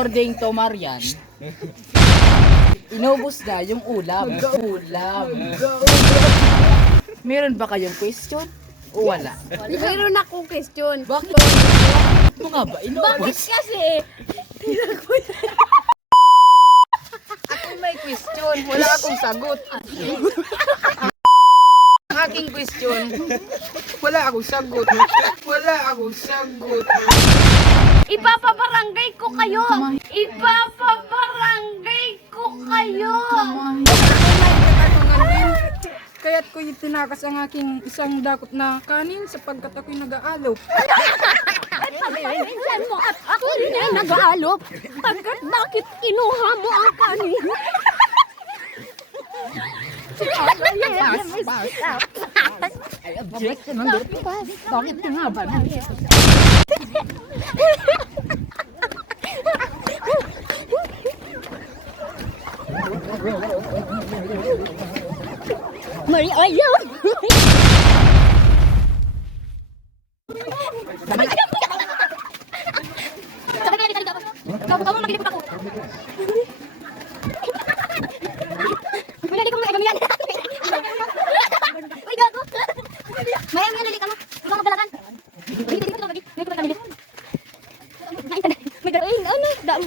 according to Marian, inubos na yung ulam. Meron ba kayong question? O wala? Mayroon akong question. Bakit? Ano nga ba? Bakit kasi? Ako may question, wala akong sagot. Ang aking question, wala akong sagot. Ipapabarangay ko kayo! Ipapabarangay ko kayo! Kaya't ko'y tinakas ang aking isang dakot na kanin sapagkat ako'y nag-aalok. Minsan mo at ako rin ay nag-aalok. Pagkat bakit kinuha mo ang kanin? Bakit ka nga ba? May ayaw! Kamu maglilipot ako. Wala di kong magagamihan. Uy, gago. Mayroon yan, lali ka mo. Ikaw magdalakan. Dito, lagi. May ko magkamili. May dalakan. Ano? Daan.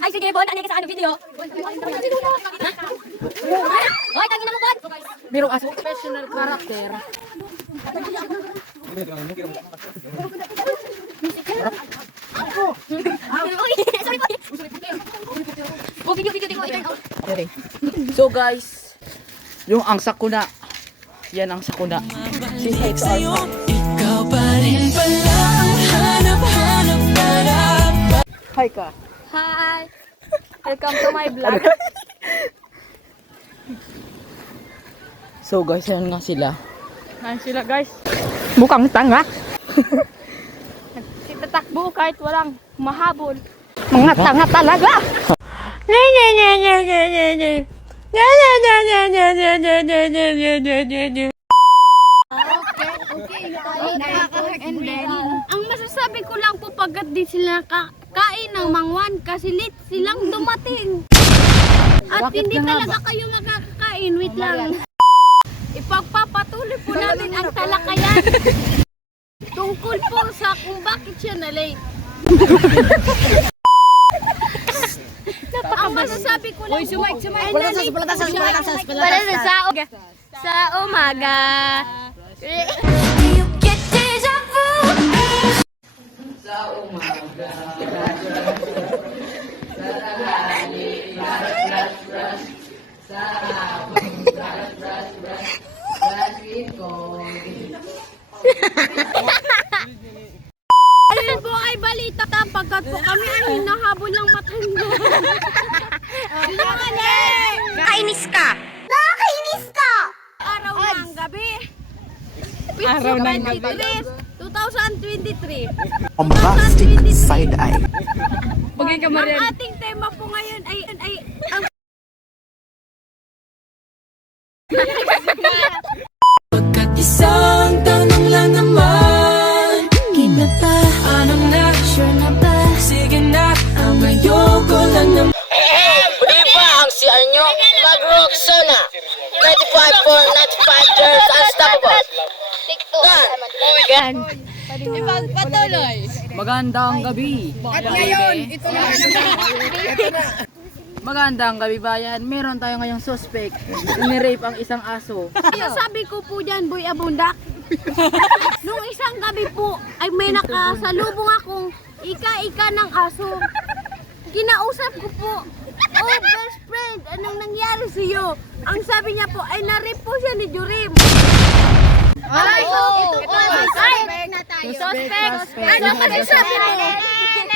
Ay, sige, Bon. Ano yung sa video? Hoy, tangin na mo, Bon. Merong aso professional character. Uy, sorry po. Oh, video ko. Okay. So guys, yung ang sakuna. Yan ang sakuna. Si Hex Ikaw pa rin pala ang hanap-hanap para. Hi ka. Hi. Welcome to my vlog. So guys, yan nga sila. Ayan sila, guys. Mukhang tanga. Tatakbo kahit walang mahabol. Mga tanga talaga. And then, ang masasabi ko lang po pagkat di sila kakain ng mangwan kasi late silang dumating. At Bakit hindi ka nga talaga kayo makakakain. Wait lang. Ipagpapatuloy po natin ang talakayan tungkol po sa kung bakit siya na late. Ang masasabi ko lang po, ay na-late po siya sa umaga. You get deja vu. Ayun po ay balita pagkat po kami ay hinahabol ng matanda. Kainis ka. Araw ng gabi. Araw ng gabi. 2023. Bombastic side eye. Ang ating tema po ngayon ay ang Pagkat isang tanong lang naman. Kinata, anong na? Sure na ba? Sige na, ang ayoko lang naman. Di ba ang CR nyo? Mag-Roxana 95 for 95 girls unstoppable. Yan. Ipagpatuloy. Magandang gabi. At ngayon, ito na. Magandang gabi bayan. Meron tayo ngayong suspect. Nirape ang isang aso. Sabi ko po dyan, Boy Abundak. Nung isang gabi po, ay may nakasalubong akong ika-ika ng aso. Kinausap ko po, oh best friend, anong nangyari sa iyo? Ang sabi niya po, ay na-rape po siya ni Jurim. Ay, suspect na tayo. Suspect. Ano kasi sabi mo?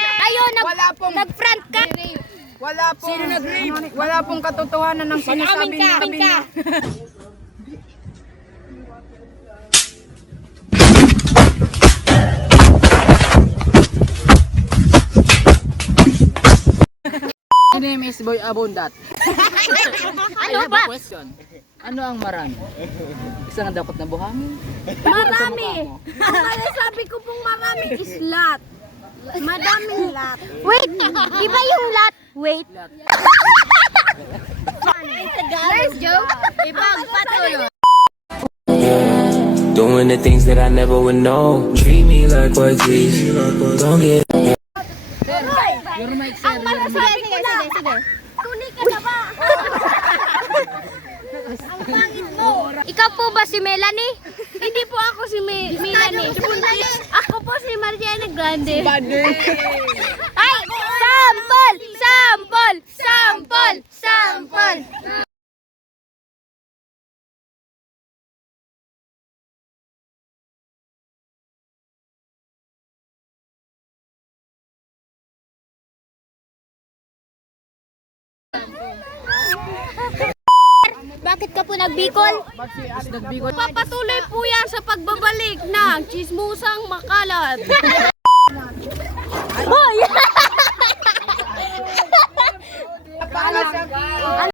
Kayo, nag-front ka. Wala pong katotohanan ng sinasabi niya. name is Boy Abundat. I have a question. Ano ang marami? Isang dapat na buhangin? Marami. Ang masasabi ko pong marami is lot. Madaming lot. Wait, iba yung lot. Wait. There's joke. Ibang patuloy. Doing the things that I never would know. Treat me like what please. Don't get Your mic, sir. Ang masasabi ko na. Tuli ka na ba? Ang pangit mo. Ikaw po ba si Melanie? Hindi po ako si Melanie. Ako po si Mariana Grande. Ay! Sample! Sample! Sample! Sample! Bakit ka po nagbikol? Nagbigol. Papatuloy po yan sa pagbabalik ng Chismusang Makalat.